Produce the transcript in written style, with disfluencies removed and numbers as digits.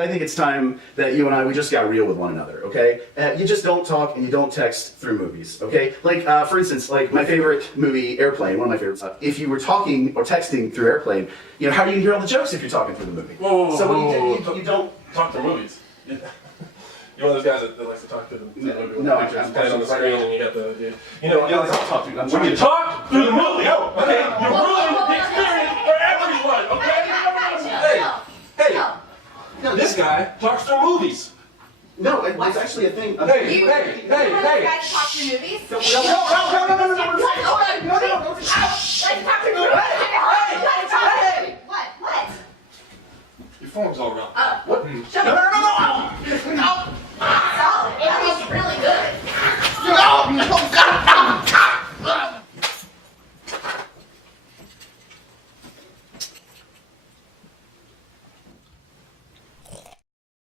I think it's time that you and I, we just got real with one another, okay? You just don't talk and you don't text through movies, okay? Like, for instance, like my favorite movie, Airplane, one of my favorites. If you were talking or texting through Airplane, you know, how do you hear all the jokes if you're talking through the movie? Whoa, so what you don't talk through movies. You're one of those guys that likes to talk to the movie. No, pictures playing on the screen and you got the, you know, you don't talk to. when you talk through the movie, okay, you're ruining the experience for everyone, okay? Hey, this guy talks through movies. No, it's actually a thing. Hey. You guys talk through movies? No. Let's talk through movies. What? Your phone's all around. What? Shut up.